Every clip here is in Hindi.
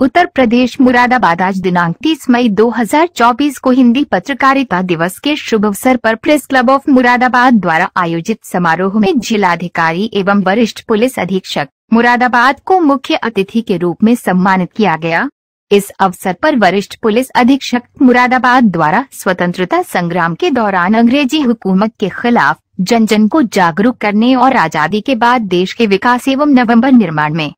उत्तर प्रदेश मुरादाबाद आज दिनांक 30 मई 2024 को हिंदी पत्रकारिता दिवस के शुभ अवसर पर प्रेस क्लब ऑफ मुरादाबाद द्वारा आयोजित समारोह में जिलाधिकारी एवं वरिष्ठ पुलिस अधीक्षक मुरादाबाद को मुख्य अतिथि के रूप में सम्मानित किया गया। इस अवसर पर वरिष्ठ पुलिस अधीक्षक मुरादाबाद द्वारा स्वतंत्रता संग्राम के दौरान अंग्रेजी हुकूमत के खिलाफ जन जन को जागरूक करने और आजादी के बाद देश के विकास एवं नवंबर निर्माण में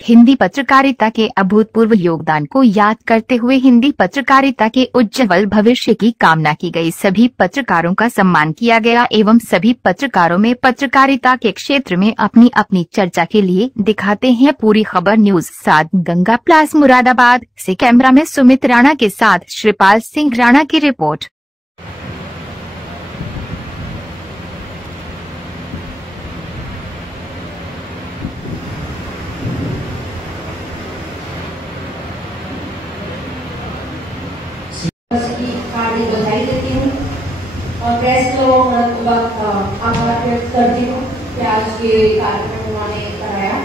हिंदी पत्रकारिता के अभूतपूर्व योगदान को याद करते हुए हिंदी पत्रकारिता के उज्जवल भविष्य की कामना की गई। सभी पत्रकारों का सम्मान किया गया एवं सभी पत्रकारों में पत्रकारिता के क्षेत्र में अपनी अपनी चर्चा के लिए दिखाते हैं। पूरी खबर न्यूज 7 गंगा प्लास मुरादाबाद से कैमरा में सुमित राणा के साथ श्रीपाल सिंह राणा की रिपोर्ट। की हार्दिक बधाई देती हूँ और प्रेस को आभार व्यक्त करती हूँ कि आज ये कार्यक्रम उन्होंने कराया।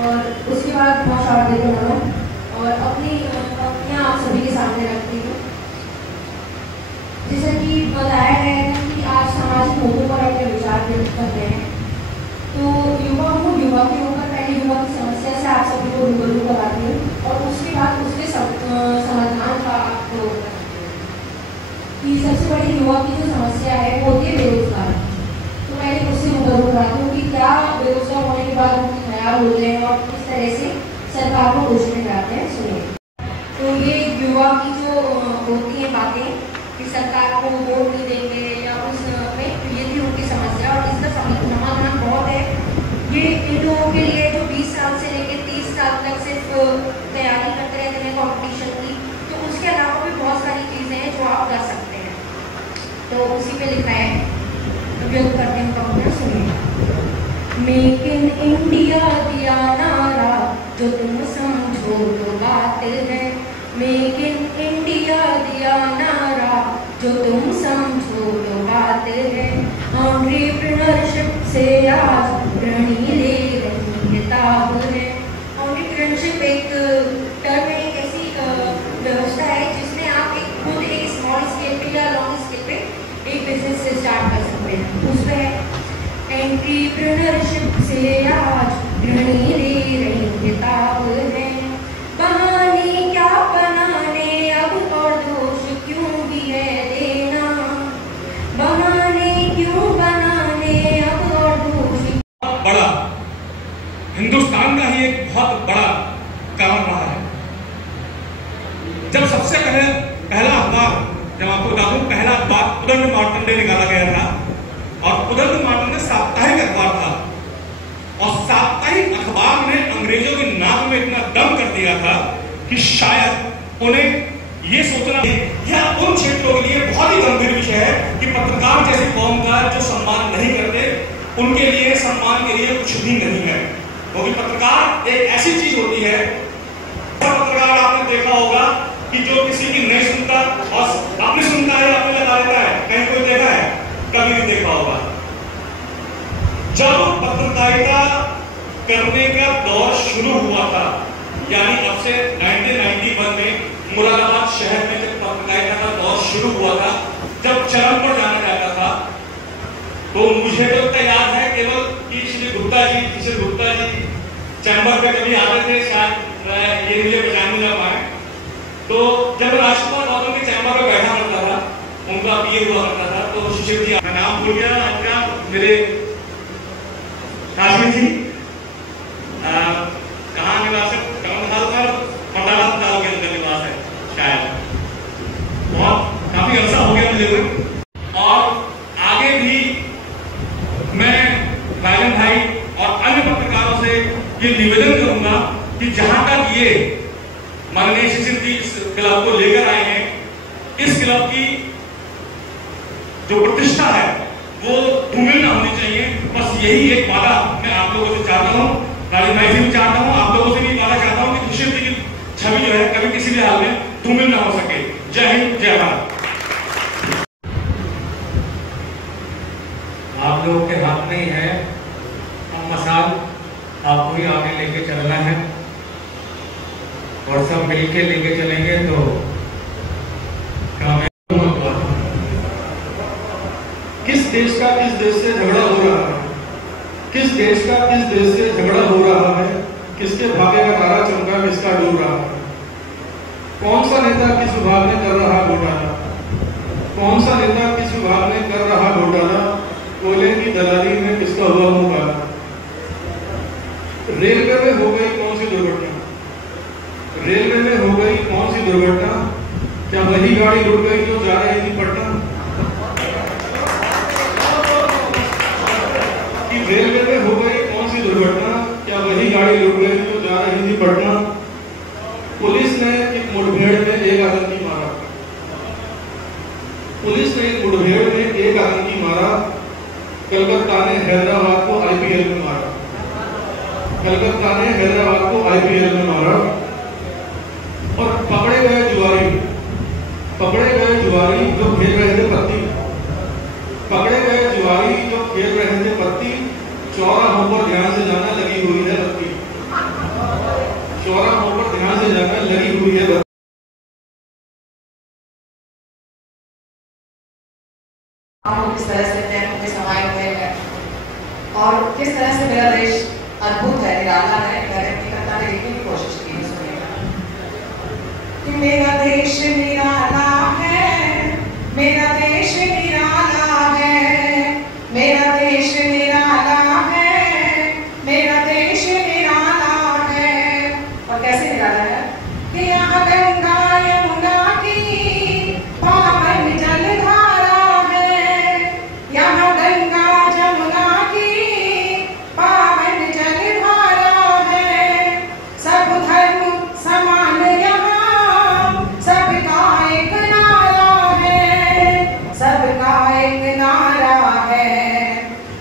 और उसके बाद बहुत हार्दिक नमन और अपनी आप सभी के सामने रखती हूँ। जैसे कि बताया गया है कि आज सामाजिक मुद्दों पर अपने विचार व्यक्त करते हैं, तो युवा के होकर पहले युवा की समस्या से आप सभी को रूबरू कराती हूँ और उसके बाद उसके समाधान का आपको कि सबसे बड़ी युवा की जो समस्या है वो होती है बेरोजगार। तो मैं उससे रूबरू कराती हूँ कि क्या बेरोजगार होने के बाद उनके ख्याल होते हैं और किस तरह से सरकार को दोषी कराते हैं। सुनिए, तो ये युवा की जो होती है बातें कि सरकार को वोट नहीं देंगे या उसमें, ये थी उनकी समस्या और इसका समाधान बहुत है। ये इन लोगों के लिए जो 20 साल से लेकर 30 साल तक सिर्फ तैयारी करते रहते हैं कॉम्पिटिशन की, तो उसके अलावा भी बहुत सारी चीज़ें हैं जो आप कर सकते हैं। तो उसी पे लिखा है, व्यक्त करते हैं कपड़ा। सुनिए, मेक इन इंडिया दिया नारा जो तुम समझो तो बात है। मेक इन इंडिया दिया नारा जो तुम समझो तो बात है। एंटरप्रेन्योरशिप से आज प्रेरणा ले रही किताब है। एंटरप्रेन्योरशिप एक टर्म है, एक ऐसी व्यवस्था है जिसमें आप खुद एक स्मॉल स्केल पे या लॉन्ग स्केल पे एक बिजनेस से स्टार्ट कर सकते हैं। उसमें एंटरप्रेन्योरशिप से आज प्रेरणा ले रही किताब है। बहाने क्या बनाने अब और दोष क्यों भी है देना। बहाने क्यों बनाने अब और दोष। बड़ा हिंदुस्तान का ही एक बहुत बड़ा काम रहा है। जब सबसे पहला अखबार, जब आपको बता दूं, पहला अखबार उदंड मार्तंडे निकाला गया था और उदंड मार्तंडे साप्ताहिक अखबार था और साप्ताहिक अखबार ने अंग्रेजों के नाक में इतना दम कर दिया था कि शायद उन्हें ये सोचना यह उन क्षेत्रों के लिए बहुत ही गंभीर विषय है कि पत्रकार जैसी कौम का जो सम्मान नहीं करते, उनके लिए सम्मान के लिए कुछ भी नहीं है। क्योंकि पत्रकार एक ऐसी चीज होती है, पत्रकार आपने देखा होगा कि जो किसी की नहीं सुनता और अपनी सुनता है अपने लगा लेता है। कहीं कोई देखा है? कभी नहीं देखा होगा। जब पत्रकारिता करने का दौर शुरू हुआ था, यानी अब से 1991 में मुरादाबाद शहर में जब पत्रकारिता का दौर शुरू हुआ था, जब चरम पर जाना जाता था, तो मुझे तो याद है केवल कि श्री गुप्ता जी चैम्बर पे कभी आते थे, शायद ये मुझे पहचान नहीं पाए। तो जब राजकुमार गौतम के चैम्बर में बैठा करता था, उनका पीए हुआ करता था, तो शिशिर जी, मैं नाम भूल गया आपका, मेरे काशी जी कहाँ निवास है? फटाफट के अंदर निवास है शायद। बहुत काफी अर्सा हो गया मुझे। और आगे भी मैं राजन भाई और अन्य पत्रकारों से ये निवेदन करूंगा कि जहां तक ये माननीय शिशिर जी इस क्लब को लेकर आए हैं, इस क्लब की जो प्रतिष्ठा है वो धूमिल ना होनी चाहिए। बस यही एक वादा मैं आप लोगों से चाहता हूँ, राजन भाई से भी चाहता हूँ, आप लोगों से भी वादा चाहता हूँ कि शिशिर जी की छवि जो है कभी किसी भी हाल में धूमिल ना हो सके। जय हिंद, जय भारत। आप लोगों के हाथ में ही है, अब मसाल आपको ही आगे लेके चलना है और सब मिलके लेके चलेंगे तो कामयाब। किस देश का किस देश से झगड़ा हो रहा है, किस देश का किस देश से झगड़ा हो रहा है, किसके भाग्य का तारा चमका, किसका डूब रहा है, कौन सा नेता किस विभाग में कर रहा घोटाला, कौन सा नेता किस विभाग में कर रहा घोटाला, कोयले की दलाली में किसका हुआ मुकाबला, रेलवे में हो गई कौन सी दुर्घटना, रेलवे में हो गई कौन सी दुर्घटना, क्या वही गाड़ी लुट गई जो जा रही थी पटना, कि रेलवे में हो गई कौन सी दुर्घटना, क्या वही गाड़ी लुट गई जो जा रही थी पटना। पुलिस ने एक मुठभेड़ में एक आतंकी मारा, पुलिस ने एक मुठभेड़ में एक आतंकी मारा, कलकत्ता ने हैदराबाद को आईपीएल में मारा, कलकत्ता ने हैदराबाद को आईपीएल में मारा। और पकड़े गए जुआरी जो खेल रहे थे पत्ती, पकड़े गए जुआरी जो खेल रहे थे पत्ती, चौराहों पर ध्यान से जाना लगी हुई है बत्ती, चौराहों पर ध्यान से जाना लगी हुई है बत्ती। आप किस तरह से टैंक में समाये हुए हैं और किस तरह से मेरा देश अद्भुत है, निराला है, करता है, लिखने की कोशिश की है। सुनिएगा कि मेरा देश निराला है, मेरा देश निराला है, मेरा देश निराला है, मेरा देश निराला है। और कैसे निराला है कि यहाँ गंगा यमुना की पावन जलधारा है, यहाँ गंगा जमुना की पावन जलधारा है, सब धर्म समान यहाँ, सबका एक नारा है, सबका एक नारा है,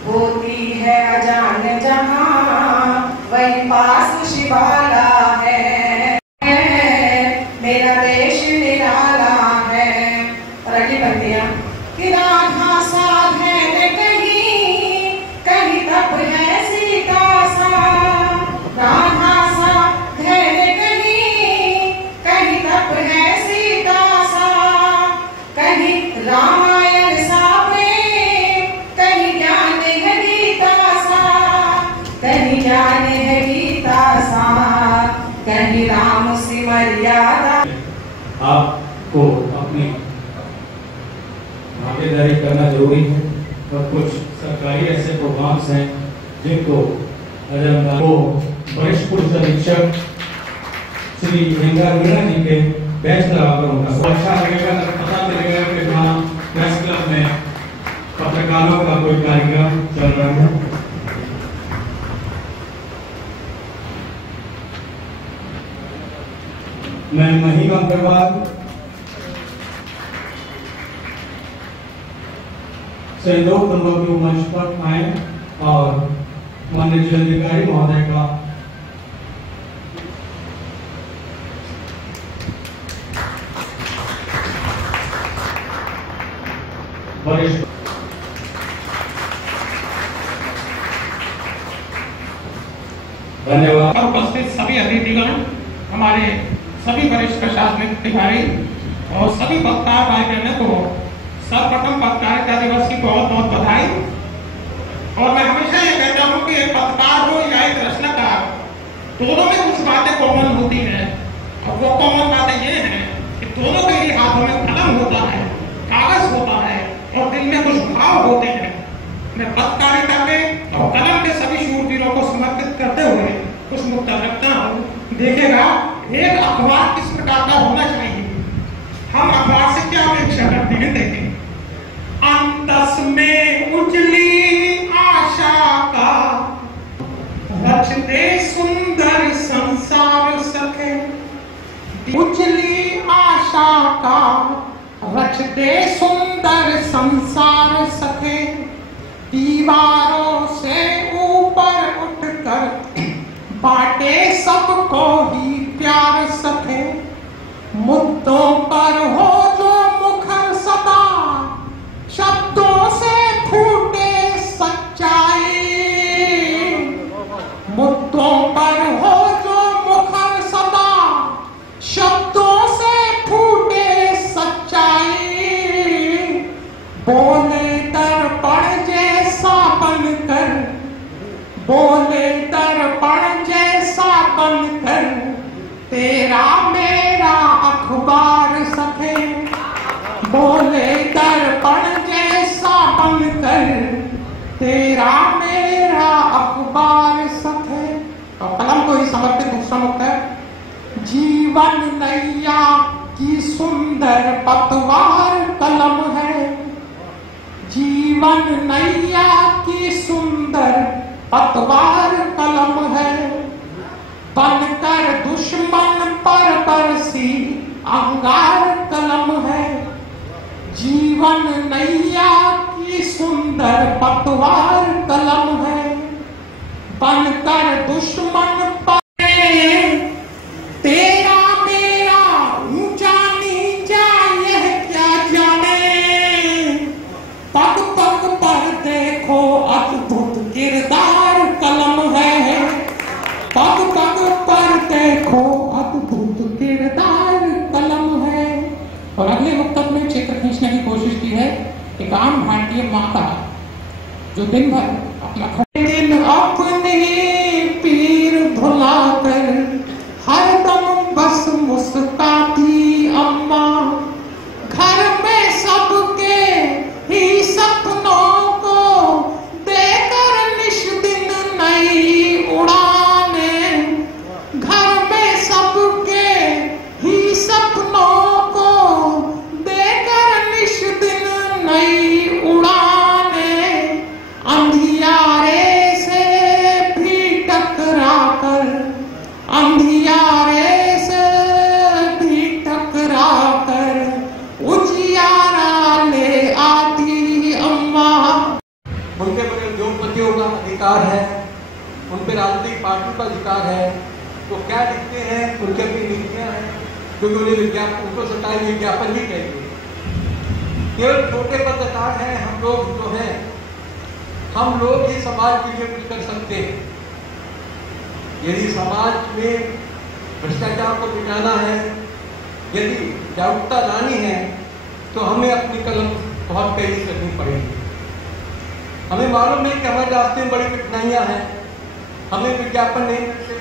होती है अजान जहाँ वही पास शिवाला है, मेरा देश निराला है। और अगली पंक्तियां कि राधा साध है कहीं, कहीं तप है सीता सा, राधा साध है कहीं, कहीं तप है सीता सा, कहीं रामायण सा प्रेम, कहीं ज्ञान है गीता सा, कहीं ज्ञान है गीता सा, कहीं राम सी मर्यादा। आपको अपनी भागीदारी करना जरूरी है और कुछ सरकारी ऐसे प्रोग्राम्स हैं जिनको वरिष्ठ पुलिस अधीक्षक श्री गंगा मीणा जी के बैच लगाकर उनका अच्छा लगेगा, पता चलेगा कि वहाँ प्रेस क्लब में पत्रकारों का कोई कार्यक्रम चल रहा है। मैं महिमा अग्रवाल से लोक बंधु मंच पर आए और माननीय जिलाधिकारी महोदय का वरिष्ठ धन्यवाद। और उपस्थित सभी अतिथिगण, हमारे सभी वरिष्ठ प्रशासनिक अधिकारी और सभी पत्रकार भाई बहनों को सर्वप्रथम पत्रकारिता दिवस की बहुत बहुत बधाई। और मैं हमेशा ये कहता हूँ कि एक पत्रकार हो या एक रचनाकार, दोनों में कुछ बातें कॉमन होती हैं। और वो कॉमन बातें ये हैं कि दोनों के ही हाथों में कलम होता है, कागज होता है और दिल में कुछ भाव होते हैं। मैं पत्रकारिता के और कलम के सभी शूरवीरों को समर्पित करते हुए कुछ मुद्दा रखता हूँ। देखिएगा, एक अखबार किस प्रकार का होना चाहिए, हम अखबार से क्या अपेक्षा करते हैं। देखें, अंतस में उजली आशा का रच दे सुंदर संसार सके, उजली आशा का रच दे सुंदर संसार सके, दीवारों से ऊपर उठकर बांटे सबको ही प्यार सके, मुद्दों पर हो जो मुखर सदा, शब्दों से फूटे सच्चाई, मुद्दों पर हो जो मुखर सदा, बोले दर्पण जैसा बनकर तेरा मेरा अखबार सखे, बोले दर्पण जैसा बनकर तेरा मेरा अखबार सखे। तो कलम को ही समर्पित दूसरा मुक्त है। जीवन नैया की सुंदर पतवार कलम है, जीवन नैया की सुंदर पतवार कलम है, बनकर दुश्मन पर बरसी अंगार कलम है। जीवन नैया की सुंदर पतवार कलम है, बनकर दुश्मन पर तेरा मेरा ऊंचा नीचा यह क्या जाने, पग पग पर देखो अद्भुत किरदार कलम है, पग पग पर देखो अद्भुत किरदार कलम है। और अगले मुक्तक में चित्र खींचने की कोशिश की है एक आम भारतीय माता जो दिन भर अपना दिन अपने पीर भुलाकर हरदम बस मुस्कुराती अम्मा, घर में सबके ही सपनों को देकर निश दिन नई उड़ाने, घर में सबके ही सपनों को देकर निश दिन नई उड़ाने, अंधियारे से भी टकरा कर, अंधियारे से भी टकरा कर उजियारा ले आती अम्मा। उनके पर उद्योगपतियों का अधिकार है, उन पर राजनीतिक पार्टी का अधिकार है, तो क्या लिखते हैं उनकी अपनी नीतियां हैं, क्योंकि उन्हें विज्ञापन, उनको सरकारी विज्ञापन ही चाहिए। केवल छोटे पत्रकार हैं हम लोग जो हैं, हम लोग ही समाज के लिए कुछ कर सकते हैं। यदि समाज में भ्रष्टाचार को मिटाना है, यदि जागरूकता लानी है, तो हमें अपनी कलम बहुत तेजी करनी पड़ेगी। हमें मालूम है कि हमारे रास्ते में बड़ी कठिनाइयां हैं, हमें विज्ञापन नहीं मिलते,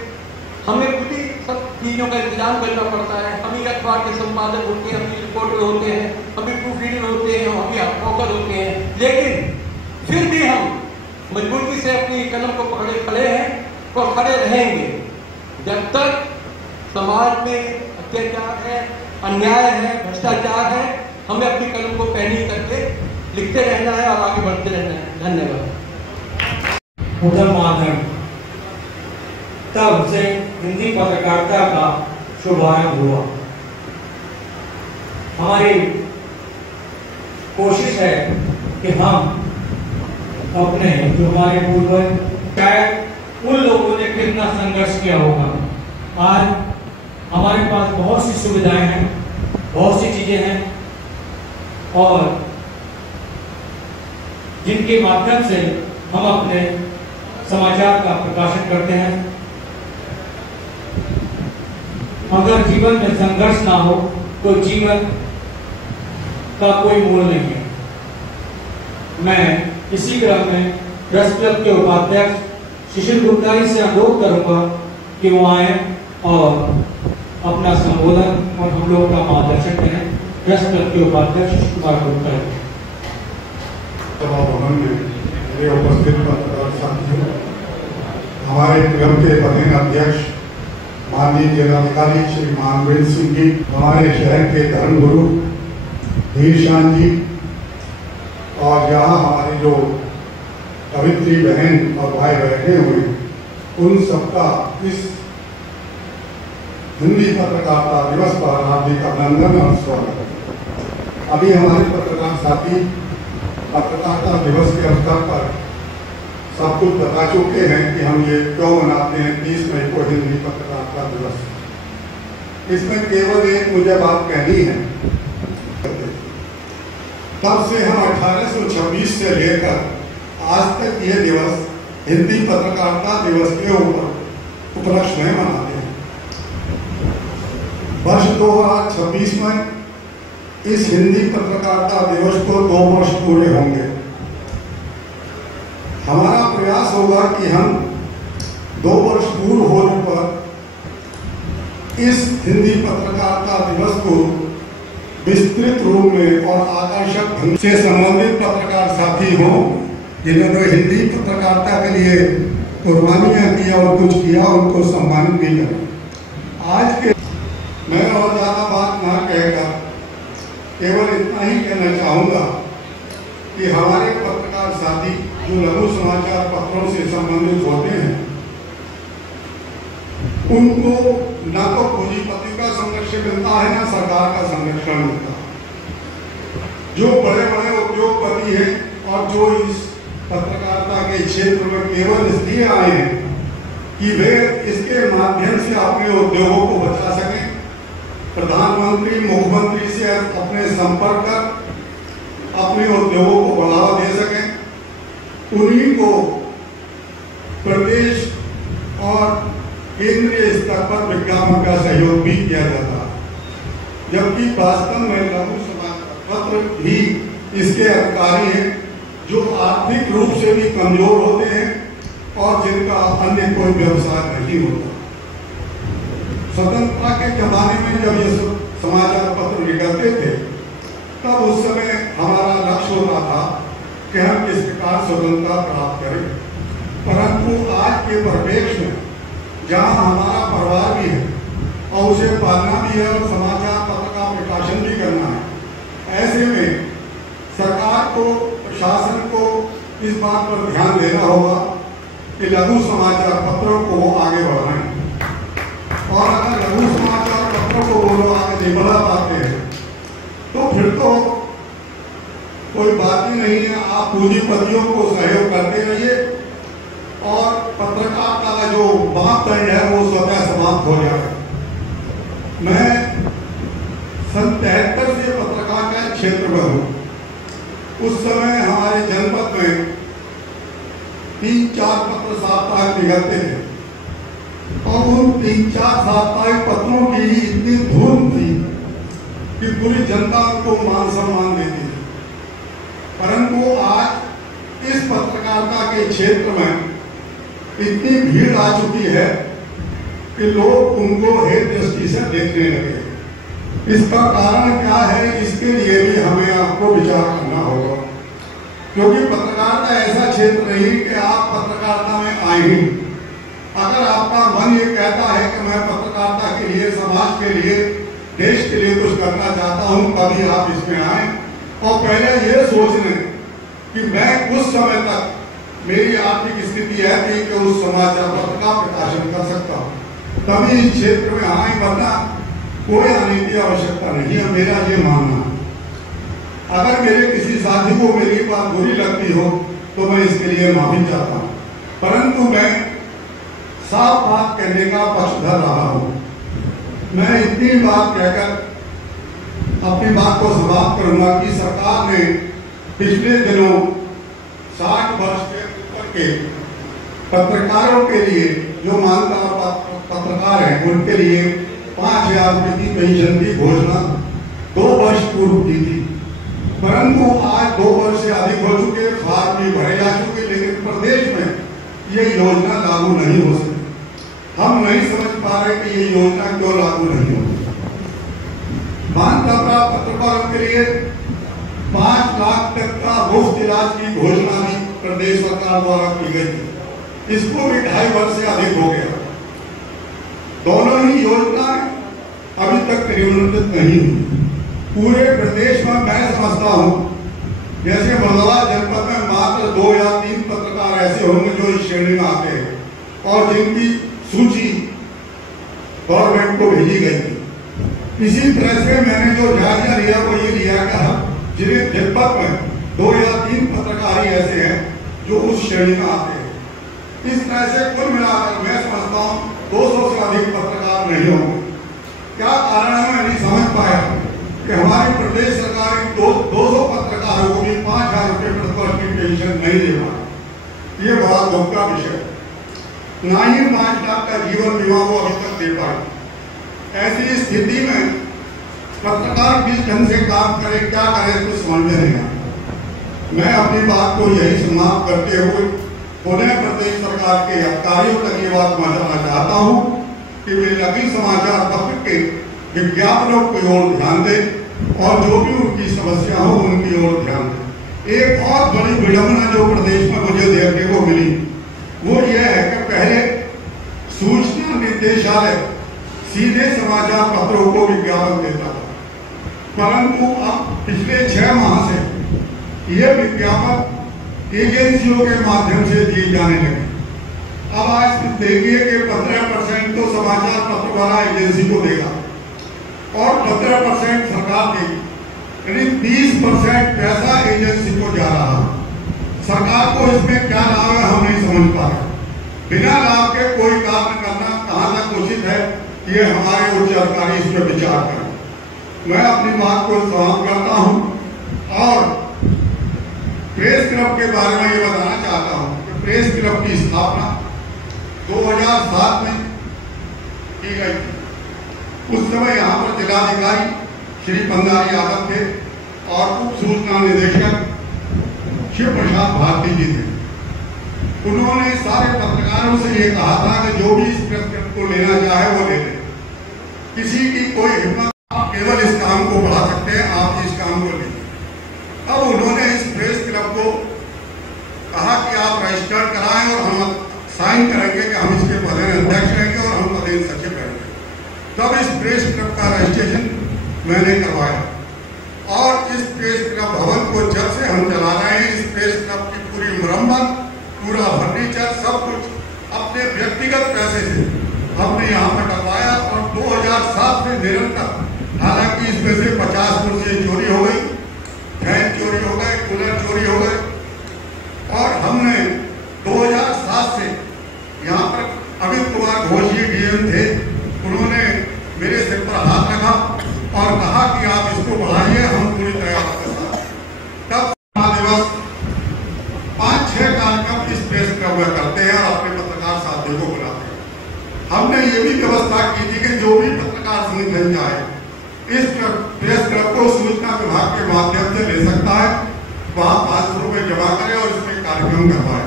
हमें खुद ही सब चीजों का इंतजाम करना पड़ता है। हम ही अखबार के संपादक होते हैं, हम ही रिपोर्टर होते हैं, हम ही प्रूफ रीडर होते हैं, हम ही ब्रोकर होते हैं, लेकिन फिर भी हम मजबूती से अपनी कलम को पकड़े खड़े हैं और खड़े रहेंगे जब तक समाज में अत्याचार है, अन्याय है, भ्रष्टाचार है। हमें अपनी कलम को पैनी करके लिखते रहना है और आगे बढ़ते रहना है। धन्यवाद। उधम माध्यम तब से हिंदी पत्रकारिता का शुभारंभ हुआ। हमारी कोशिश है कि हम अपने जो हमारे पूर्वज, शायद उन लोगों ने कितना संघर्ष किया होगा, आज हमारे पास बहुत सी सुविधाएं हैं, बहुत सी चीजें हैं, और जिनके माध्यम से हम अपने समाचार का प्रकाशन करते हैं। अगर जीवन में संघर्ष ना हो तो जीवन का कोई मूल नहीं है। मैं इसी क्रम में प्रेस क्लब के उपाध्यक्ष शिशिर गुप्ता जी से अनुरोध करूंगा कि वो आए और अपना संबोधन और हम लोग का मार्गदर्शन करें। प्रेस क्लब के उपाध्यक्ष शिशिर कुमार गुप्ता जी। सभा भवन में मेरे उपस्थित पत्रकार साथियों, हमारे क्लब के प्रधान अध्यक्ष माननीय जिलाधिकारी श्री महावीर सिंह जी, हमारे शहर के धर्मगुरु धीरशान जी, और यहाँ हमारे जो कवित्री बहन और भाई बैठे हुए, उन सबका इस हिंदी पत्रकारिता दिवस पर हार्दिक अभिनंदन और स्वागत। अभी हमारे पत्रकार साथी पत्रकारिता दिवस के अवसर पर सब कुछ बता चुके हैं कि हम ये क्यों मनाते हैं 30 मई को हिंदी पत्रकारिता दिवस। इसमें केवल एक मुझे बात कहनी है। तब से हम 1826 से लेकर आज तक ये दिवस हिंदी पत्रकारिता दिवस के ऊपर उपलक्ष्य में मनाते हैं। वर्ष 2026 में इस हिंदी पत्रकारिता दिवस को 2 वर्ष पूरे होंगे। हमारा प्रयास होगा कि हम 2 वर्ष पूर्ण होने पर इस हिंदी पत्रकारिता दिवस को विस्तृत रूप में और आकर्षक ढंग से संबंधित पत्रकार साथी हों जिन्होंने हिंदी पत्रकारिता के लिए कुर्बानियां किया और कुछ किया, उनको सम्मानित भी करें। आज के मैं और ज्यादा बात ना कहकर केवल इतना ही कहना चाहूंगा कि हमारे पत्रकार साथी जो लघु समाचार पत्रों से संबंधित होते हैं उनको ना तो पूंजीपति का संरक्षण मिलता है ना सरकार का संरक्षण मिलता है। जो बड़े बड़े उद्योगपति हैं और जो इस पत्रकारिता के क्षेत्र में केवल इसलिए आए हैं कि वे इसके माध्यम से अपने उद्योगों को बचा सकें, प्रधानमंत्री मुख्यमंत्री से अपने संपर्क कर अपने उद्योगों को बढ़ावा दे सकें, उन्हीं को प्रदेश और केंद्रीय स्तर पर विज्ञापन का सहयोग भी किया जाता है, जबकि वास्तव में लघु समाचार पत्र भी इसके अधिकारी हैं जो आर्थिक रूप से भी कमजोर होते हैं और जिनका अन्य कोई व्यवसाय नहीं होता। स्वतंत्रता के जमाने में जब ये समाचार पत्र निकलते थे तब उस समय हमारा लक्ष्य होता था कि हम किस प्रकार स्वतंत्रता प्राप्त करें, परंतु आज के परिवेश में जहां हमारा परिवार भी है और उसे पालना भी है और समाचार पत्र का प्रकाशन भी करना है, ऐसे में सरकार को, प्रशासन को इस बात पर ध्यान देना होगा कि लघु समाचार पत्रों को वो आगे बढ़ाएं। और अगर लघु समाचार पत्रों को वो लोग आगे नहीं बढ़ा पाते हैं तो फिर तो कोई बात ही नहीं है। आप पूंजीपतियों को सहयोग करते रहिए और पत्रकारिता का जो मापदंड है वो स्वतः समाप्त हो जाएगा। मैं सन 73 से पत्रकारिता क्षेत्र में हूँ। उस समय हमारे जनपद में 3-4 पत्र साप्ताहिक निकलते थे और उन 3-4 साप्ताहिक पत्रों की इतनी धूम थी कि पूरी जनता को मान सम्मान देती थी, परंतु आज इस पत्रकारिता के क्षेत्र में इतनी भीड़ आ चुकी है कि लोग उनको हेय दृष्टि से देखने लगे। इसका कारण क्या है, इसके लिए भी हमें आपको विचार करना होगा, क्योंकि पत्रकारिता ऐसा क्षेत्र नहीं कि आप पत्रकारिता में आए ही। अगर आपका मन ये कहता है कि मैं पत्रकारिता के लिए, समाज के लिए, देश के लिए कुछ करना चाहता हूं, तभी आप इसमें आए और पहले ये सोच लें कि मैं उस समय तक मेरी आर्थिक स्थिति है कि उस समाचार पत्र का प्रकाशन कर सकता हूँ, तभी इस क्षेत्र में आए, वरना कोई आने की आवश्यकता नहीं है। मेरा ये मानना है। अगर मेरे किसी साथी को मेरी बात बुरी लगती हो तो मैं इसके लिए माफी चाहता हूँ, परंतु मैं साफ बात कहने का पक्षधर रहा हूँ। मैं इतनी बात कहकर अपनी बात को समाप्त करूंगा कि सरकार ने पिछले दिनों 60 वर्ष के ऊपर के पत्रकारों के लिए, जो मानदार पत्रकार हैं, उनके लिए 5,000 रुपये की पेंशन की घोषणा 2 वर्ष पूर्व की थी, परंतु आज 2 वर्ष से अधिक हो चुके, फॉर्म भी भरे जा चुके, लेकिन प्रदेश में ये योजना लागू नहीं हो सकती। हम नहीं समझ पा रहे कि ये योजना क्यों लागू नहीं हो। मानदाता पत्रकारों के लिए 5 लाख तक का मुफ्त इलाज की घोषणा भी प्रदेश सरकार द्वारा की गई थी, इसको भी 2.5 वर्ष से अधिक हो गया। दोनों ही योजना अभी तक क्रियान्वित नहीं हुई। पूरे प्रदेश में मैं समझता हूं जैसे बंगला जनपद में मात्र 2 या 3 पत्रकार ऐसे होंगे जो इस श्रेणी में आते हैं और जिनकी सूची गवर्नमेंट को भेजी गई थी। इसी तरह से मैंने जो जायजा लिया वो ये लिया कि जिन्हें जनपद में 2 या 3 पत्रकार ही ऐसे हैं जो उस श्रेणी में आते हैं। इस तरह से कुल मिलाकर मैं समझता हूँ 200 से अधिक पत्रकार नहीं होंगे। क्या कारण है मैं नहीं समझ पाया कि हमारी प्रदेश सरकार 200 पत्रकारों को भी 5,000 रुपये प्रतिवर्ष की पेंशन नहीं दे पाए। ये बड़ा दुख का विषय। ना ही 5 लाख का जीवन बीमा वो अभी तक दे पाए। ऐसी स्थिति में पत्रकार किस ढंग से काम करे, क्या करे, कुछ समझ में नहीं आता। मैं अपनी बात को यही समाप्त करते हुए पुनः प्रदेश सरकार के अधिकारियों तक ये बात पहुंचाना चाहता हूं कि वे नकली समाचार पत्र के विज्ञापनों की ओर ध्यान दें और जो भी उनकी समस्या हो उनकी ओर ध्यान दें। एक और बड़ी विडंबना जो प्रदेश में मुझे देखने को मिली वो ये है कि पहले सूचना निर्देशालय सीधे समाचार पत्रों को विज्ञापन देता था, परंतु अब पिछले 6 माह से ये विज्ञापन एजेंसियों के माध्यम से दिए जाने लगे। अब आज देखिए कि 15% तो समाचार पत्र वाला एजेंसी को देगा और 15% सरकार देगी, यानी 30% पैसा एजेंसी को जा रहा है। सरकार को इसमें क्या लाभ है हम नहीं समझ पा रहे। बिना लाभ के कोई कार्य करना कहां तक उचित है, ये हमारे उच्च अधिकारी इस पर विचार करें। मैं अपनी बात को समाप्त करता हूं और प्रेस क्लब के बारे में ये बताना चाहता हूं कि प्रेस क्लब की स्थापना 2007 में की गई थी। उस समय यहाँ पर जिलाधिकारी श्री पंदारी यादव थे और उप सूचना निदेशक शिव प्रसाद भारती जी थे। उन्होंने सारे पत्रकारों से ये कहा था कि जो भी इस प्रेस क्लब को लेना चाहे वो ले ले, किसी की कोई हिम्मत, आप केवल इस काम को बढ़ा सकते हैं, आप इस काम को ले। अब उन्होंने इस प्रेस क्लब को कहा कि आप रजिस्टर कराएं और हम साइन करेंगे कि हम इसके पदेन अध्यक्ष रहेंगे और हम पदेन सचिव रहेंगे। तब इस प्रेस क्लब का रजिस्ट्रेशन मैंने करवाया और इस प्रेस क्लब भवन को जब से हम चला रहे हैं, इस प्रेस क्लब की पूरी मरम्मत, पूरा फर्नीचर, सब कुछ अपने व्यक्तिगत पैसे से हमने यहाँ पर करवाया और 2007 से निरंतर, हालांकि इसमें से 50 कुर्सियां चोरी हो गई, फैन चोरी हो गए, कूलर चोरी हो गए और हमने 2007 से यहाँ पर अमित कुमार घोष जी डीएम थे, उन्होंने मेरे सिर पर हाथ रखा और कहा कि आप इसको बढ़ाइए, हम पूरी तरह आपके साथ। तब दिवस 5-6 कार्यक्रम इस प्रेस क्लब में करते हैं और अपने पत्रकार साथियों को बुलाते हैं। हमने ये भी व्यवस्था की थी कि जो भी पत्रकार संगठन जाए इस प्रेस क्लब को सूचना विभाग के माध्यम से ले सकता है, वहां 500 रुपए जमा करे और इसमें कार्यक्रम करवाए।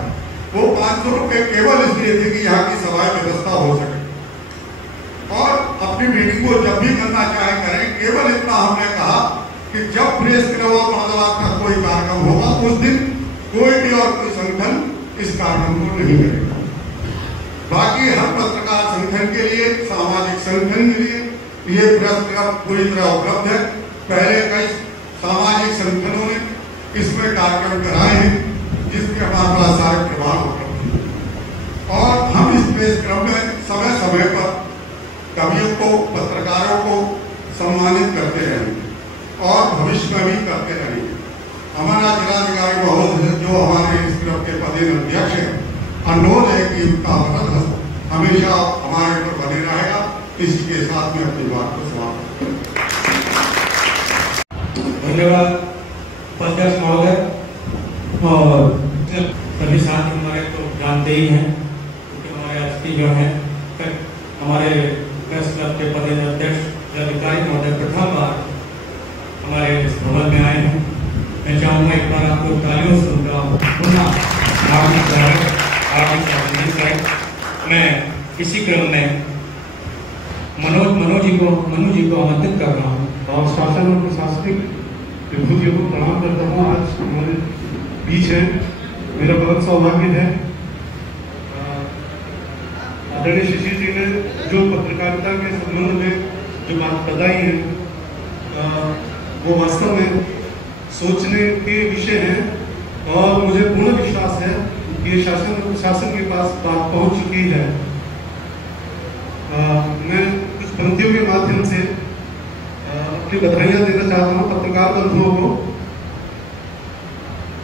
वो 500 रुपए केवल इसलिए थे कि यहाँ की सभा व्यवस्था हो सके और अपनी मीटिंग को जब भी करना चाहे करें। केवल इतना हमने कहा कि जब प्रेस क्लब और मुरादाबाद का कोई कार्यक्रम होगा उस दिन कोई भी और कोई संगठन इस कार्यक्रम को नहीं करेगा। बाकी हर पत्रकार संगठन के लिए, सामाजिक संगठन के लिए ये प्रेस क्लब पूरी तरह उपलब्ध है। पहले कई सामाजिक संगठनों ने इसमें कार्यक्रम कराए हैं जिसके हमारे पास सारे प्रभाव उपलब्ध है और हम इस प्रेस क्लब में समय समय पर कवियों को, पत्रकारों को सम्मानित करते रहेंगे और भविष्य में भी करते रहेंगे। हमारा जिलाधिकारी महोदय जो हमारे इस क्लब के पदेन अध्यक्ष है, अनुरोध है कि उनका मदद हमेशा हमारे ऊपर बने रहेगा। इसी के साथ में अपनी बात को समाप्त। धन्यवाद अध्यक्ष महोदय और सभी साथी हमारे तो जानते ही हैं क्योंकि हमारे एसपी जो हैं हमारे प्रेस क्लब के पदेन अध्यक्ष अधिकारी महोदय प्रथम बार हमारे इस भवन में आए हैं। मैं चाहूँगा एक बार आपको तालियों से उनका पुनः मैं इसी क्रम में मनु जी को आमंत्रित कर रहा हूँ और शासन और प्रशासनिक विभूतियों को प्रणाम करता हूँ। आज हमारे बीच है, मेरा बहुत सौभाग्य है। आदरणीय शिशिर जी ने जो पत्रकारिता के संबंध में जो बात बताई है वो वास्तव में सोचने के विषय है और मुझे पूर्ण विश्वास है कि ये शासन और प्रशासन के पास बात पहुंच चुकी है। मैं कुछ पंक्तियों के माध्यम से अपनी बधाइयां देना चाहता हूँ पत्रकार बंधुओं को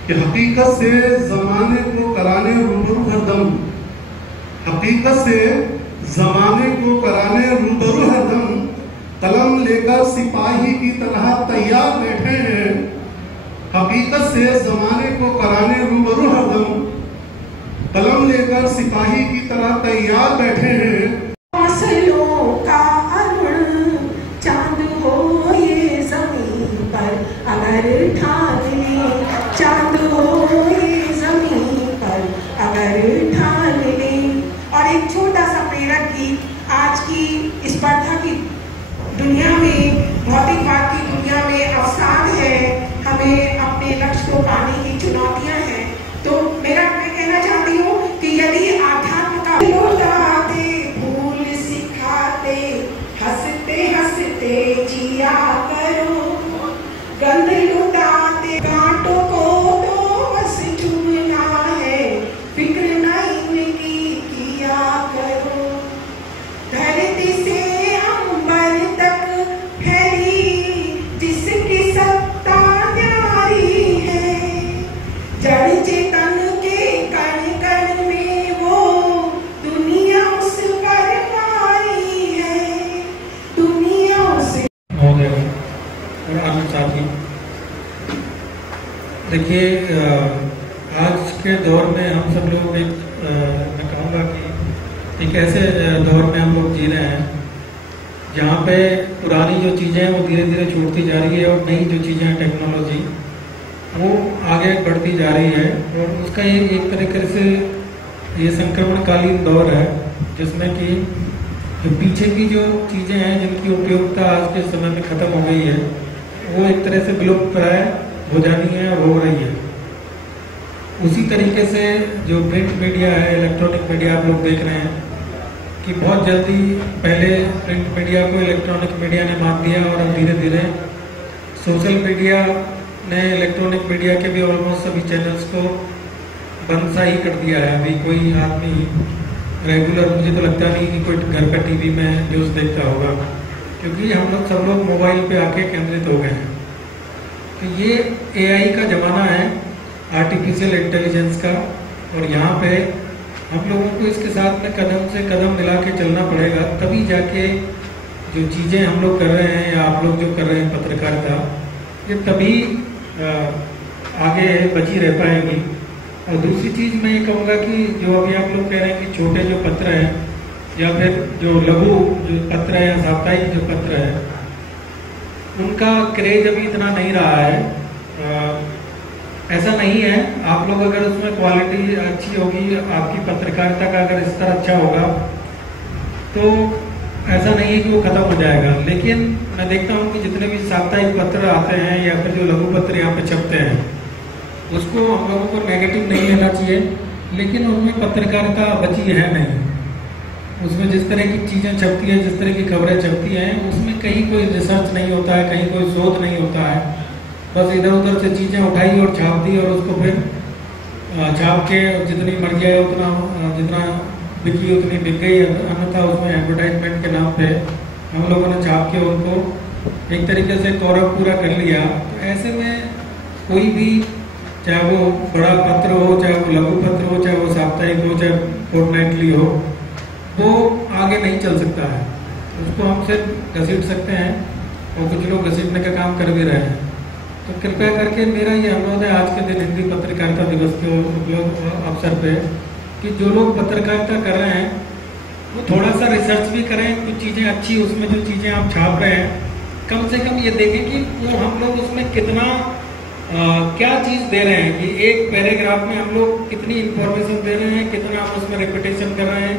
कि हकीकत से जमाने को कराने रूबरू हरदम, हकीकत से जमाने को कराने रूबरू हरदम, कलम लेकर सिपाही की तरह तैयार बैठे हैं। हकीकत से जमाने को कराने रूबरू हरदम, कलम लेकर सिपाही की तरह तैयार बैठे हैं। का अरुण चांद हो ये जमीन पर अगर ठान ले, चांद हो ये जमीन पर अगर एक छोटा सा प्रेरक गीत। आज की स्पर्धा की दुनिया में, भौतिकवाद की दुनिया में अवसान है, हमें अपने लक्ष्य को पाने की चुनौतियां हैं। तो मैं कहना चाहती हूँ कि यदि आध्यात्म का लौटाते, भूल सिखाते, हंसते हंसते जिया करो, गंध लुटाते कांटों को तो बस चुमना है, फिक्र नहीं की किया करो। धरती से अंबर तक फैली जिसकी सत्ता न्यारी है, जड़ चेतन के कण कण में वो दुनिया उस पर मारी है, दुनिया उस। और आनंद साथी, देखिए आज के दौर में हम सब लोग मैं कहूँगा कि एक ऐसे दौर में हम लोग जी रहे हैं जहाँ पे पुरानी जो चीज़ें हैं वो धीरे धीरे छूटती जा रही है और नई जो चीज़ें हैं टेक्नोलॉजी वो आगे बढ़ती जा रही है। और उसका ये एक तरीके से ये संक्रमणकालीन दौर है जिसमें कि जो पीछे की जो चीज़ें हैं जिनकी उपयोगिता आज के समय में ख़त्म हो गई है वो एक तरह से विलुप्त प्राय हो जानी है और हो रही है। उसी तरीके से जो प्रिंट मीडिया है, इलेक्ट्रॉनिक मीडिया आप लोग देख रहे हैं कि बहुत जल्दी पहले प्रिंट मीडिया को इलेक्ट्रॉनिक मीडिया ने मात दिया और अब धीरे धीरे सोशल मीडिया ने इलेक्ट्रॉनिक मीडिया के भी ऑलमोस्ट सभी चैनल्स को बंद सा ही कर दिया है। अभी कोई आदमी रेगुलर मुझे तो लगता नहीं कि कोई घर पे टीवी में न्यूज़ देखता होगा, क्योंकि हम लोग सब लोग मोबाइल पे आके केंद्रित हो गए हैं। तो ये एआई का ज़माना है, आर्टिफिशियल इंटेलिजेंस का, और यहाँ पे हम लोगों को इसके साथ में कदम से कदम मिला के चलना पड़ेगा, तभी जाके जो चीज़ें हम लोग कर रहे हैं या आप लोग जो कर रहे हैं पत्रकारिता, ये तभी आगे बची रह पाएंगी। और दूसरी चीज़ मैं ये कहूँगा कि जो अभी आप लोग कह रहे हैं कि छोटे जो पत्र हैं या फिर जो लघु जो पत्र है या साप्ताहिक जो पत्र है उनका क्रेज अभी इतना नहीं रहा है। ऐसा नहीं है, आप लोग अगर उसमें क्वालिटी अच्छी होगी, आपकी पत्रकारिता का अगर स्तर अच्छा होगा तो ऐसा नहीं है कि वो खत्म हो जाएगा। लेकिन मैं देखता हूँ कि जितने भी साप्ताहिक पत्र आते हैं या फिर जो लघु पत्र यहाँ पे छपते हैं उसको हम लोगों को नेगेटिव नहीं लेना चाहिए, लेकिन उनमें पत्रकारिता बची है नहीं। उसमें जिस तरह की चीज़ें छपती हैं, जिस तरह की खबरें छपती हैं, उसमें कहीं कोई रिसर्च नहीं होता है, कहीं कोई शोध नहीं होता है। बस इधर उधर से चीज़ें उठाई और छाप दी और उसको फिर छाप के जितनी मर्जी है उतना जितना बिकी उतनी बिक गई, अन्यथा उसमें एडवर्टाइजमेंट के नाम पे हम लोगों ने छाप के उनको एक तरीके से कौरव पूरा कर लिया। तो ऐसे में कोई भी, चाहे वो बड़ा पत्र हो, चाहे वो लघु पत्र हो, चाहे वो साप्ताहिक हो, चाहे फोर्टनाइटली हो, वो आगे नहीं चल सकता है। उसको हम सिर्फ घसीट सकते हैं और कुछ लोग घसीटने का काम कर भी रहे हैं। तो कृपया करके मेरा ये अनुरोध है आज के दिन हिंदी पत्रकारिता दिवस के अवसर पे कि जो लोग पत्रकारिता कर रहे हैं वो थोड़ा सा रिसर्च भी करें, कुछ चीज़ें अच्छी उसमें जो चीज़ें आप छाप रहे हैं कम से कम ये देखें कि वो हम लोग उसमें कितना क्या चीज़ दे रहे हैं, कि एक पैराग्राफ में हम लोग कितनी इंफॉर्मेशन दे रहे हैं, कितना हम उसमें रिपीटेशन कर रहे हैं,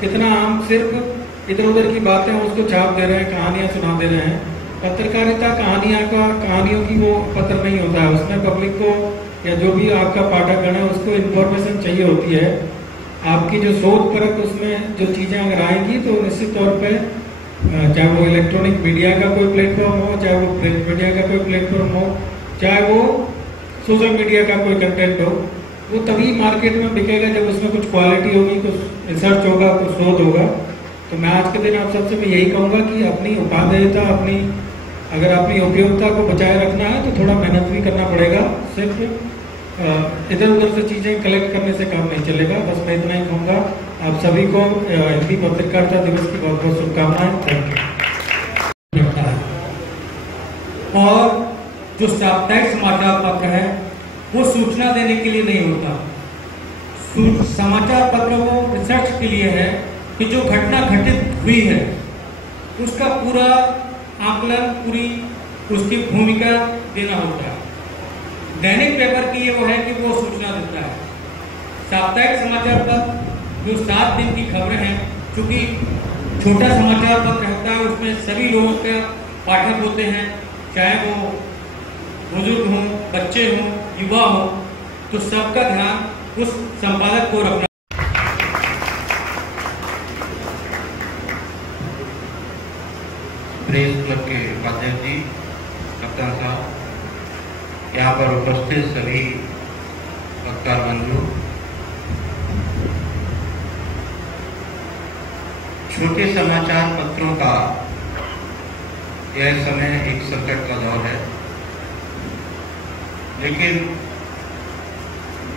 कितना हम सिर्फ इधर उधर की बातें उसको छाप दे रहे हैं, कहानियाँ सुना दे रहे हैं। पत्रकारिता कहानियों की वो पत्र नहीं होता है, उसमें पब्लिक को या जो भी आपका पाठकगण है उसको इन्फॉर्मेशन चाहिए होती है। आपकी जो शोध परक उसमें जो चीज़ें अगर आएंगी तो निश्चित तौर पर चाहे वो इलेक्ट्रॉनिक मीडिया का कोई प्लेटफॉर्म हो, चाहे वो प्रिंट मीडिया का कोई प्लेटफॉर्म हो, चाहे वो सोशल मीडिया का कोई कंटेंट हो, वो तभी मार्केट में बिकेगा जब उसमें कुछ क्वालिटी होगी, कुछ रिसर्च होगा, कुछ शोध होगा। तो मैं आज के दिन आप सबसे मैं यही कहूँगा कि अपनी उपादेयता, अगर अपनी उपयोगिता को बचाए रखना है तो थोड़ा मेहनत भी करना पड़ेगा। सिर्फ इधर उधर से चीज़ें कलेक्ट करने से काम नहीं चलेगा। बस मैं इतना ही कहूँगा। आप सभी को हिंदी पत्रकारिता दिवस की बहुत बहुत शुभकामनाएं। Thank you. और जो साप्ताहिक समाचार पत्र है वो सूचना देने के लिए नहीं होता, समाचार पत्र वो रिसर्च के लिए है कि जो घटना घटित हुई है उसका पूरा आकलन, पूरी उसकी भूमिका देना होता है। दैनिक पेपर की ये वो है कि वो सूचना देता है। साप्ताहिक समाचार पत्र जो 7 दिन की खबरें हैं, चूंकि छोटा समाचार पत्र रहता है, उसमें सभी लोगों के पाठक होते हैं, चाहे वो बुजुर्ग हों, बच्चे हों, युवा हो, तो सबका ध्यान उस संपादक को रखना। प्रेस क्लब के उपाध्यक्ष जी, कप्तान साहब, यहाँ पर उपस्थित सभी पत्रकार बंधु, छोटे समाचार पत्रों का यह समय एक संकट का दौर है, लेकिन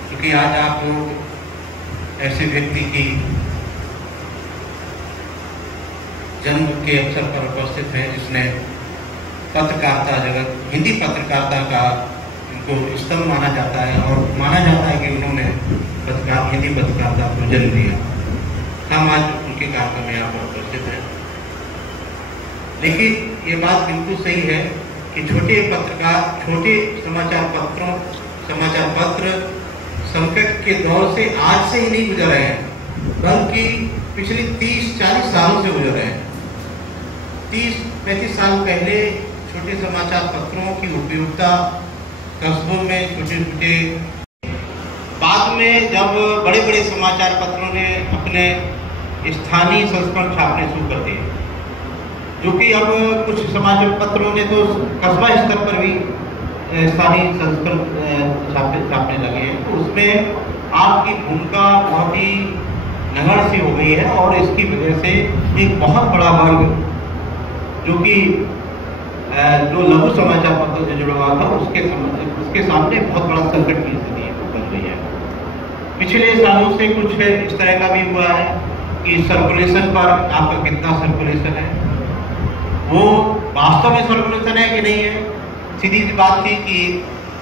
क्योंकि आज आप लोग ऐसे व्यक्ति की जन्म के अवसर पर उपस्थित हैं जिसने पत्रकारिता जगत, हिंदी पत्रकारिता का इनको स्तंभ माना जाता है और माना जाता है कि उन्होंने हिंदी पत्रकारिता को जन्म दिया। हम आज उनके कार्यक्रम में यहाँ पर उपस्थित हैं, लेकिन ये बात बिल्कुल सही है कि छोटे समाचार पत्र संकट के दौर से आज से ही नहीं गुजर रहे हैं, बल्कि पिछले 30-40 सालों से गुजर रहे हैं। 30-35 साल पहले छोटे समाचार पत्रों की उपयोगिता कस्बों में छोटे, बाद में जब बड़े बड़े समाचार पत्रों ने अपने स्थानीय संस्करण छापने शुरू कर दिए, जो कि अब कुछ समाचार पत्रों ने तो कस्बा स्तर पर भी स्थानीय संस्करण छापने लगे हैं, तो उसमें आपकी भूमिका बहुत ही नगण्य सी हो गई है और इसकी वजह से एक बहुत बड़ा वर्ग जो लघु समाचार पत्रों से जुड़ा हुआ था उसके सामने बहुत बड़ा संकट की स्थिति बन गई है। पिछले सालों से कुछ इस तरह का भी हुआ है कि सर्कुलेशन पर आपका कितना सर्कुलेशन है, वो वास्तव में सर्कुलेशन है कि नहीं है। सीधी सी बात थी कि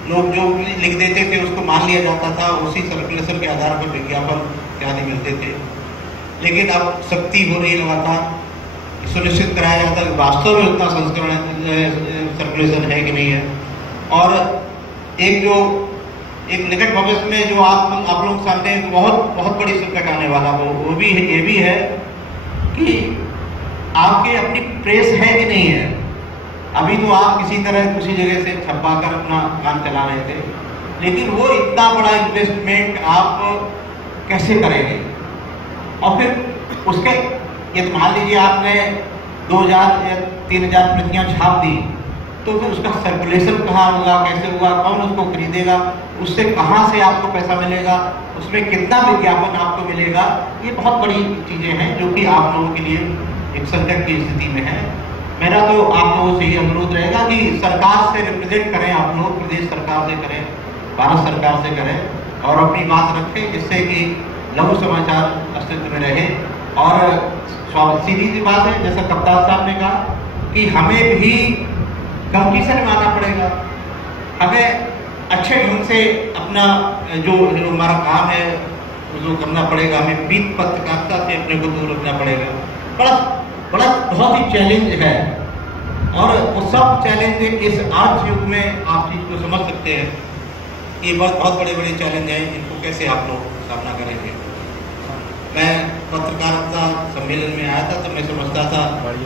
लोग जो लिख देते थे उसको मान लिया जाता था, उसी सर्कुलेशन के आधार पर विज्ञापन इत्यादि मिलते थे, लेकिन अब सख्ती हो रही लगातार, सुनिश्चित कराया जाता है कि वास्तव में उतना सर्कुलेशन है कि नहीं है। और एक निकट भविष्य में जो आप लोगों के सामने बहुत बड़ी संकट आने वाला वो भी है, ये भी है कि आपके अपनी प्रेस है कि नहीं है। अभी तो आप किसी तरह किसी जगह से छपवा कर अपना काम चला रहे थे, लेकिन वो इतना बड़ा इन्वेस्टमेंट आप कैसे करेंगे। और फिर उसके ये तो मान लीजिए आपने 2000 या 3000 प्रतियां छाप दी, तो फिर उसका सर्कुलेशन कहाँ होगा, कैसे होगा, कौन उसको खरीदेगा, उससे कहाँ से आपको पैसा मिलेगा, उसमें कितना विज्ञापन आपको मिलेगा। ये बहुत बड़ी चीज़ें हैं जो कि आप लोगों के लिए एक संकट की स्थिति में है। मेरा तो आप लोगों से ये अनुरोध रहेगा कि सरकार से रिप्रेजेंट करें, आप लोग प्रदेश सरकार से करें, भारत सरकार से करें और अपनी बात रखें, जिससे कि लघु समाचार अस्तित्व में रहे। और सीधी सी बात है, जैसा कप्तान साहब ने कहा कि हमें भी कंपटीशन में आना पड़ेगा, हमें अच्छे ढंग से अपना जो हमारा काम है जो करना पड़ेगा, हमें बीत पत्रकारिता से अपने को दूर रखना पड़ेगा। बड़ा बहुत ही चैलेंज है, और वो सब चैलेंज इस आज युग में आप चीज को समझ सकते हैं कि बहुत बड़े चैलेंज हैं, इनको कैसे आप लोग सामना करेंगे। मैं पत्रकारिता सम्मेलन में आया था तो मैं समझता था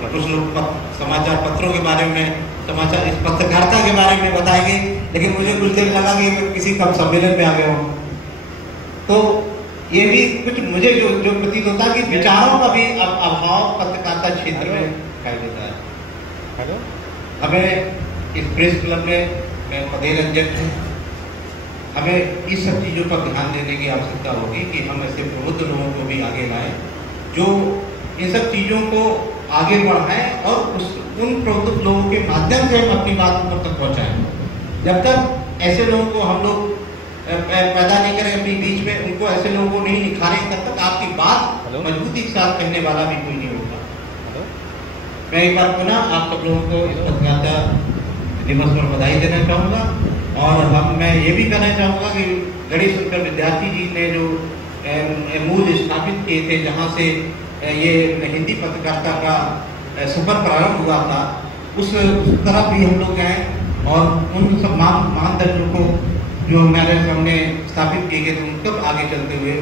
कुछ लोग समाचार पत्रों के बारे में, इस पत्रकारिता के बारे में बताएंगे, लेकिन मुझे कुछ देर लगा कि मैं किसी कब सम्मेलन में आ गया हूँ। तो ये भी कुछ मुझे जो प्रतीत होता है कि विचारों का भी अभाव पत्रकारिता क्षेत्र में दिखाई देता है। हमें इस प्रेस क्लब में मैं पदेरंजन हूँ, हमें इस सब चीज़ों पर ध्यान देने की आवश्यकता होगी कि हम ऐसे प्रबुद्ध लोगों को भी आगे लाएं जो इन सब चीज़ों को आगे बढ़ाएं और उन प्रबुद्ध लोगों के माध्यम से हम अपनी बात उन तक पहुँचाएं। जब तक ऐसे लोगों को हम लोग पैदा नहीं करें अपने बीच में, उनको ऐसे लोगों को नहीं निखारें, तब तक आपकी बात मजबूती के साथ कहने वाला भी कोई नहीं होगा। मैं एक बार पुनः आप सब लोगों को इस पत्रकारिता दिवस पर बधाई देना चाहूँगा, और मैं ये भी कहना चाहूँगा कि गणेश शंकर विद्यार्थी जी ने जो मूल स्थापित किए थे, जहाँ से ये हिंदी पत्रकारिता का सफर प्रारंभ हुआ था, उस तरफ भी हम लोग गए और उन सब मानदंडों को जो हमारे सामने स्थापित किए गए थे उनको आगे चलते हुए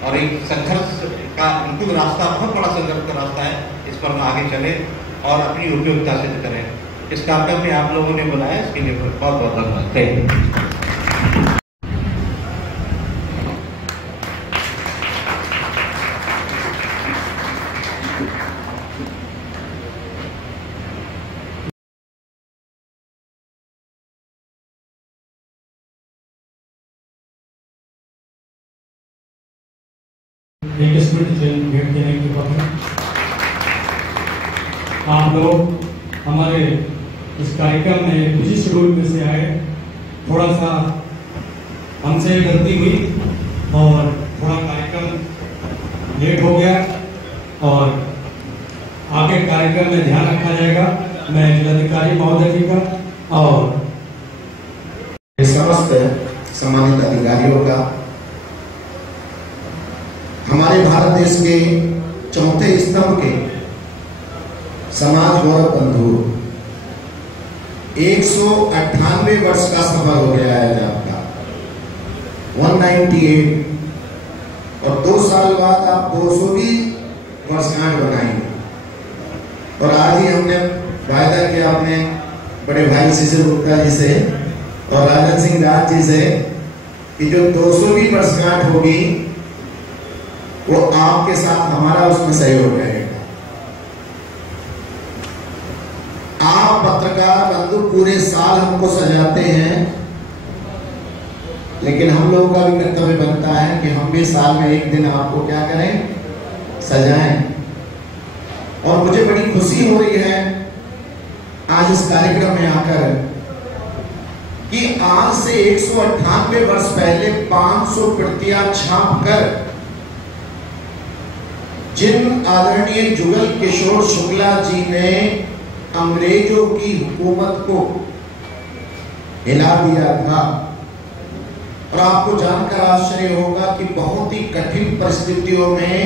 और एक संघर्ष का उनको रास्ता बहुत बड़ा संघर्ष का रास्ता है, इस पर हम आगे चले और अपनी उपयोगिता सिद्ध करें। इस कार्यक्रम में आप लोगों ने बुलाया, इसके लिए बहुत बहुत धन्यवाद। Thank you. एक स्मृति भेंट देने के बाद आप लोग हमारे इस कार्यक्रम में कुछ शेड्यूल में से आए, थोड़ा सा हमसे गलती हुई और थोड़ा कार्यक्रम लेट हो गया और आगे कार्यक्रम में ध्यान रखा जाएगा। मैं जिलाधिकारी महोदय जी का और समस्त सम्मानित अधिकारियों का, हमारे भारत देश के चौथे स्तंभ के समाज गौरव बंधु 198 वर्ष का सफर हो गया है आज आपका, 198, और 2 साल बाद आप 200वीं वर्षगांठ बनाएंगे। और आज ही हमने वायदा किया अपने बड़े भाई शिशिर गुप्ता जी से और राजन सिंह राज जी से कि जो 200वीं वर्षगांठ होगी वो आपके साथ हमारा उसमें सहयोग रहेगा। आप पत्रकार बंधु पूरे साल हमको सजाते हैं, लेकिन हम लोगों का भी कर्तव्य बनता है कि हम भी साल में एक दिन आपको क्या करें, सजाएं। और मुझे बड़ी खुशी हो रही है आज इस कार्यक्रम में आकर कि आज से 198 वर्ष पहले 500 प्रतियां छाप कर जिन आदरणीय जुगल किशोर शुक्ला जी ने अंग्रेजों की हुकूमत को हिला दिया था, और आपको जानकर आश्चर्य होगा कि बहुत ही कठिन परिस्थितियों में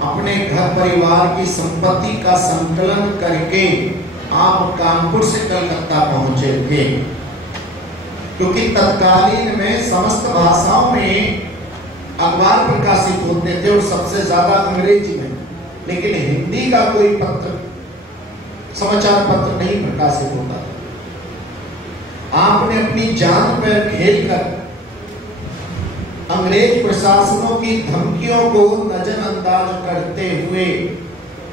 अपने घर परिवार की संपत्ति का संकलन करके आप कानपुर से कलकत्ता पहुंचे थे, क्योंकि तत्कालीन में समस्त भाषाओं में अखबार प्रकाशित होते थे और सबसे ज्यादा अंग्रेजी में, लेकिन हिंदी का कोई पत्र, समाचार पत्र नहीं प्रकाशित होता। आपने अपनी जान पर खेलकर अंग्रेज प्रशासनों की धमकियों को नजरअंदाज करते हुए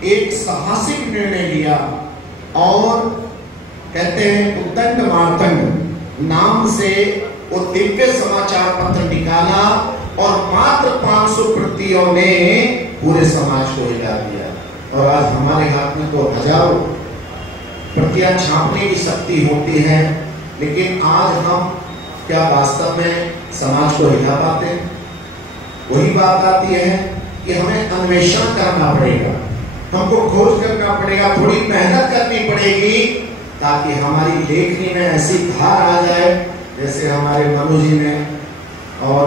एक साहसिक निर्णय लिया और कहते हैं उद्दंड मार्तंड नाम से वो दिव्य समाचार पत्र निकाला और मात्र 500 प्रतियों ने पूरे समाज को हिला दिया। और आज हमारे हाथ में तो हजारों प्रतियां छापने की शक्ति होती है, लेकिन आज हम क्या वास्तव में समाज को हिला पाते हैं? वही बात आती है कि हमें अन्वेषण करना पड़ेगा, हमको खोज करना पड़ेगा, थोड़ी मेहनत करनी पड़ेगी, ताकि हमारी लेखनी में ऐसी धार आ जाए जैसे हमारे मनु जी ने और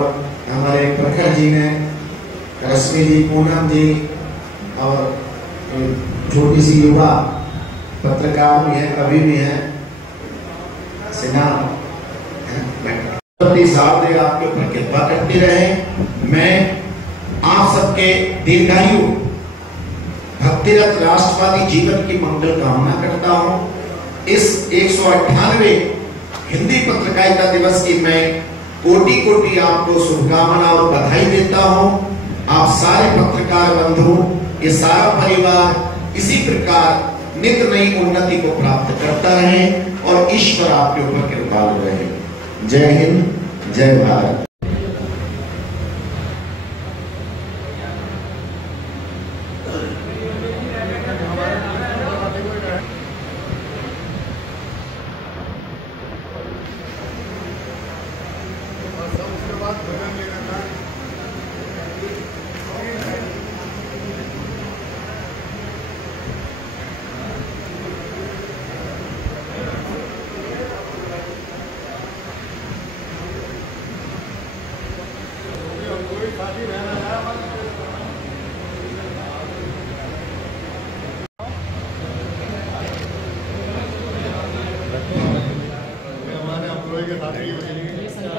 हमारे प्रखर जी ने, रश्मि जी, पूनम जी और छोटी सी युवा पत्रकार भी है, कवि भी है, सिन्हा साहब ने आपके ऊपर कृपा करती रहे। मैं आप सबके दीर्घायु भक्तिरत राष्ट्रवादी जीवन की मंगल कामना करता हूं। इस 198वें हिंदी पत्रकारिता दिवस की मैं कोटि कोटि आपको शुभकामना और बधाई देता हूं। आप सारे पत्रकार बंधु, ये सारा परिवार इसी प्रकार नित नई उन्नति को प्राप्त करता रहे और ईश्वर आपके ऊपर कृपालु रहे। जय हिंद, जय भारत।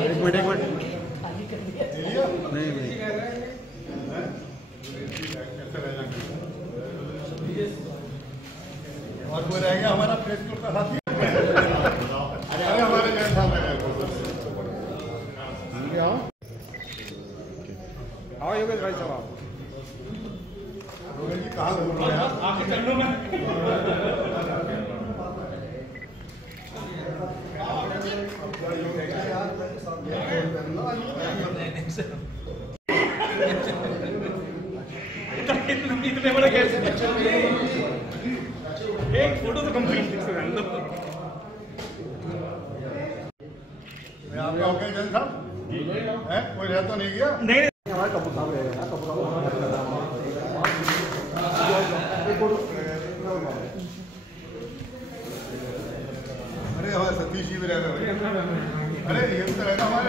एक मिनट नहीं और कोई रह गया हमारा प्रेस क्लब का साथी। अरे हमारे जैन साहब आओ योगेश भाई साहब, योगेश जी कहाँ घूम रहे हैं आपके चरणों में। इतने बड़े कैसे एक फोटो तो कंप्लीट आपका हो गया जैन साहब है? कोई रह तो नहीं गया? नहीं हमारे कपूर साहब रहेगा, कपूर साहब अरे हमारे सतीश जी भी रह रहे हैं। अरे ये तो रहता हमारे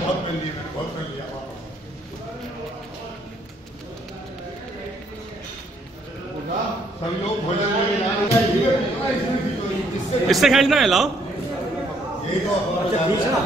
बहुत मिल लिया, मैंने बहुत मिल लिया। सभी लोग भोजन इससे खींचना है, लाओ यही तो खींचना।